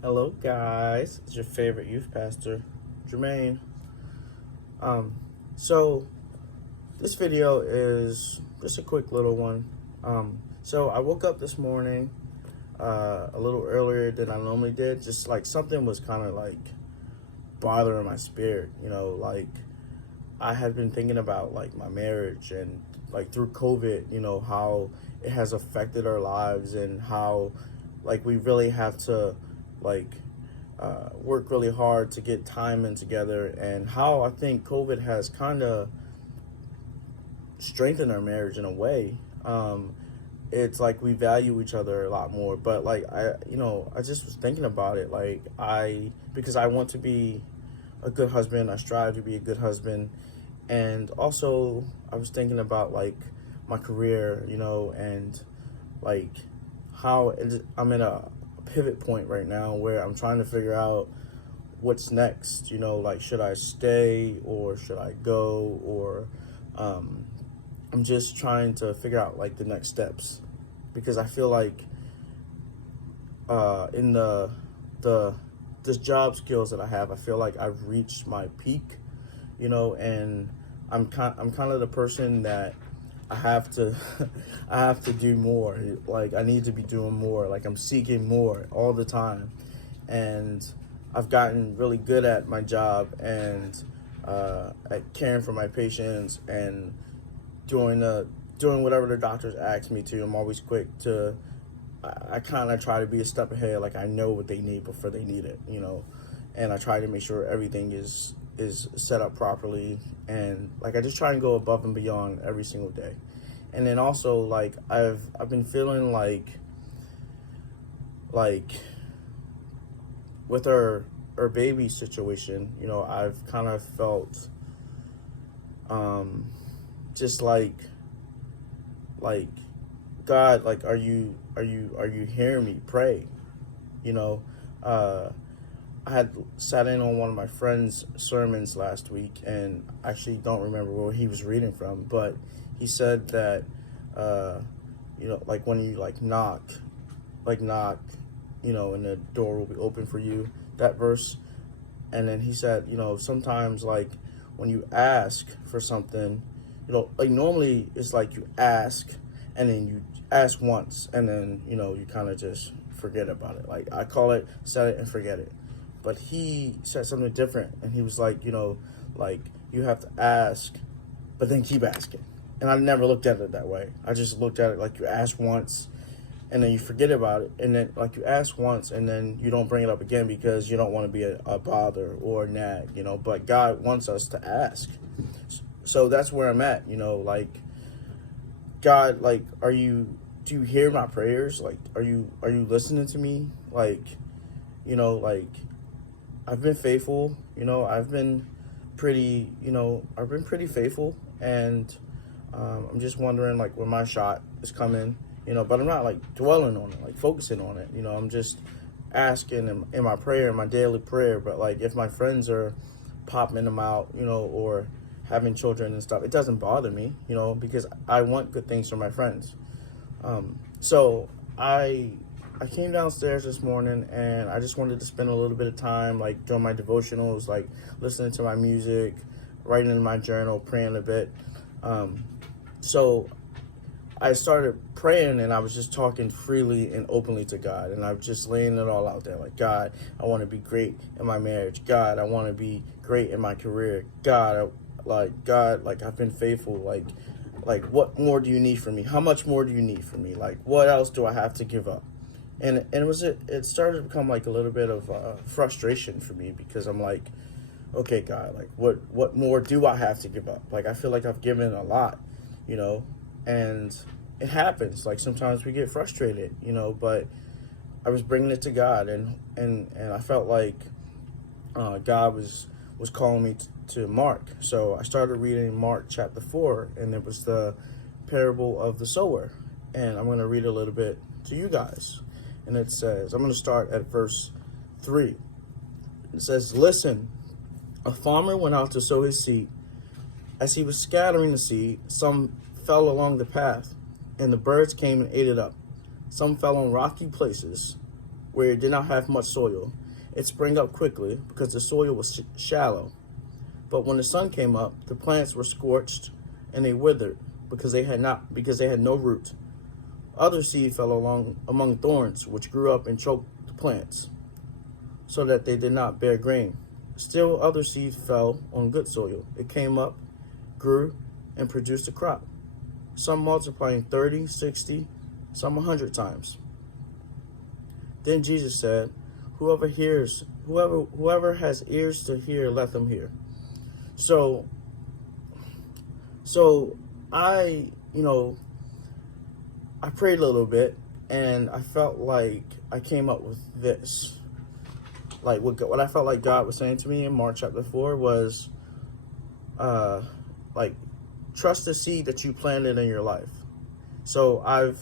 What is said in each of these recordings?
Hello, guys. It's your favorite youth pastor, Jermaine. Um, so this video is just a quick little one. So I woke up this morning a little earlier than I normally did. Just like something was kind of like bothering my spirit. Like I had been thinking about like my marriage and like through COVID. How it has affected our lives and how like we really have to like work really hard to get time in together, and how I think COVID has kind of strengthened our marriage in a way. It's like we value each other a lot more. But like I just was thinking about it. Like because I want to be a good husband, I strive to be a good husband, and also I was thinking about like my career, and like how I'm in a pivot point right now where I'm trying to figure out what's next. Like should I stay or should I go, or um, I'm just trying to figure out like the next steps, because I feel like in the this job skills that I have, I feel like I've reached my peak, and I'm kind of the person that I have to I have to do more. Like I need to be doing more. Like I'm seeking more all the time, and I've gotten really good at my job and at caring for my patients and doing doing whatever the doctors ask me to. I'm always quick to. I kind of try to be a step ahead. Like I know what they need before they need it, and I try to make sure everything is set up properly, and like I just try and go above and beyond every single day. And then also like I've been feeling like with our baby situation, I've kind of felt just like God, like are you hearing me pray? You know, uh, I had sat in on one of my friend's sermons last week, and I actually don't remember where he was reading from, but he said that uh, like when you knock, and the door will be open for you. That verse. And then he said, sometimes like when you ask for something, like normally it's like you ask and then you ask once and then, you kind of just forget about it. Like I call it set it and forget it. But he said something different, and he was like, like you have to ask, but then keep asking. And I never looked at it that way. I just looked at it like you ask once and then you forget about it, and then like you ask once and then you don't bring it up again because you don't want to be a bother or a nag, but God wants us to ask. So that's where I'm at. Like God, like do you hear my prayers? Like are you listening to me? Like like I've been faithful. I've been I've been pretty faithful, and I'm just wondering like when my shot is coming. But I'm not like dwelling on it, like focusing on it. I'm just asking in my prayer, in my daily prayer. But like if my friends are popping them out, or having children and stuff, it doesn't bother me, because I want good things for my friends. So I came downstairs this morning, and I just wanted to spend a little bit of time like doing my devotionals, like listening to my music, writing in my journal, praying a bit. So I started praying, and I was just talking freely and openly to God, and I'm just laying it all out there. Like, God, I want to be great in my marriage. God, I want to be great in my career. God, like I've been faithful. Like what more do you need from me? How much more do you need from me? Like what else do I have to give up? And it started to become like a little bit of frustration for me, because I'm like, okay, God, like what more do I have to give up? Like I feel like I've given a lot, you know, and it happens. Like sometimes we get frustrated, but I was bringing it to God, and I felt like God was calling me to Mark. So I started reading Mark chapter 4, and it was the parable of the sower, and I'm going to read a little bit to you guys. And it says, I'm going to start at verse 3. It says, "Listen, a farmer went out to sow his seed. As he was scattering the seed, some fell along the path, and the birds came and ate it up. Some fell on rocky places where it did not have much soil. It sprang up quickly because the soil was shallow. But when the sun came up, the plants were scorched and they withered because they had no root. Other seed fell among thorns, which grew up and choked the plants, so that they did not bear grain. Still other seed fell on good soil. It came up, grew, and produced a crop, some multiplying 30, 60, some 100 times. Then Jesus said, whoever has ears to hear, let them hear. So I prayed a little bit, and I felt like I came up with this. Like what I felt like God was saying to me in Mark chapter 4 was, like, trust the seed that you planted in your life. So I've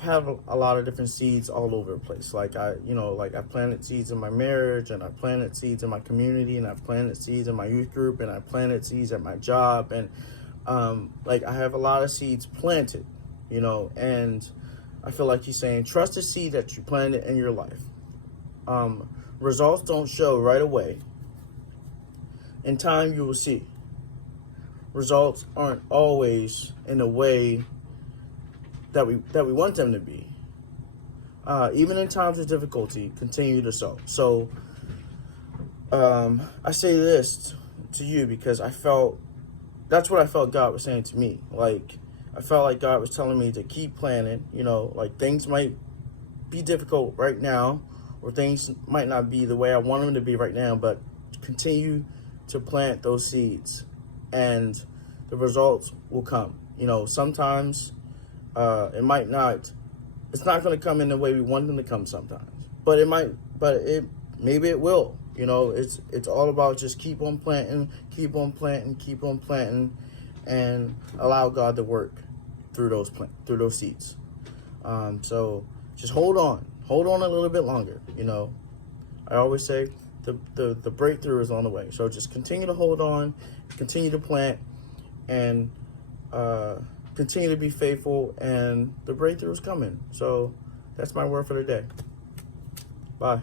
had a lot of different seeds all over the place. Like I planted seeds in my marriage, and I planted seeds in my community, and I planted seeds in my youth group, and I planted seeds at my job, and I have a lot of seeds planted, and I feel like he's saying, trust the seed that you planted in your life. Results don't show right away. In time, you will see. Results aren't always in the way that we want them to be. Even in times of difficulty, continue to sow. So I say this to you because that's what I felt God was saying to me. Like, I felt like God was telling me to keep planning. Like, things might be difficult right now, or things might not be the way I want them to be right now, but continue to plant those seeds, and the results will come. Sometimes it's not going to come in the way we want them to come sometimes, but maybe it will. It's all about just keep on planting, and allow God to work through those seeds. So just hold on a little bit longer. I always say the breakthrough is on the way. So just continue to hold on, continue to plant, and continue to be faithful, and the breakthrough is coming. So that's my word for the day. Bye.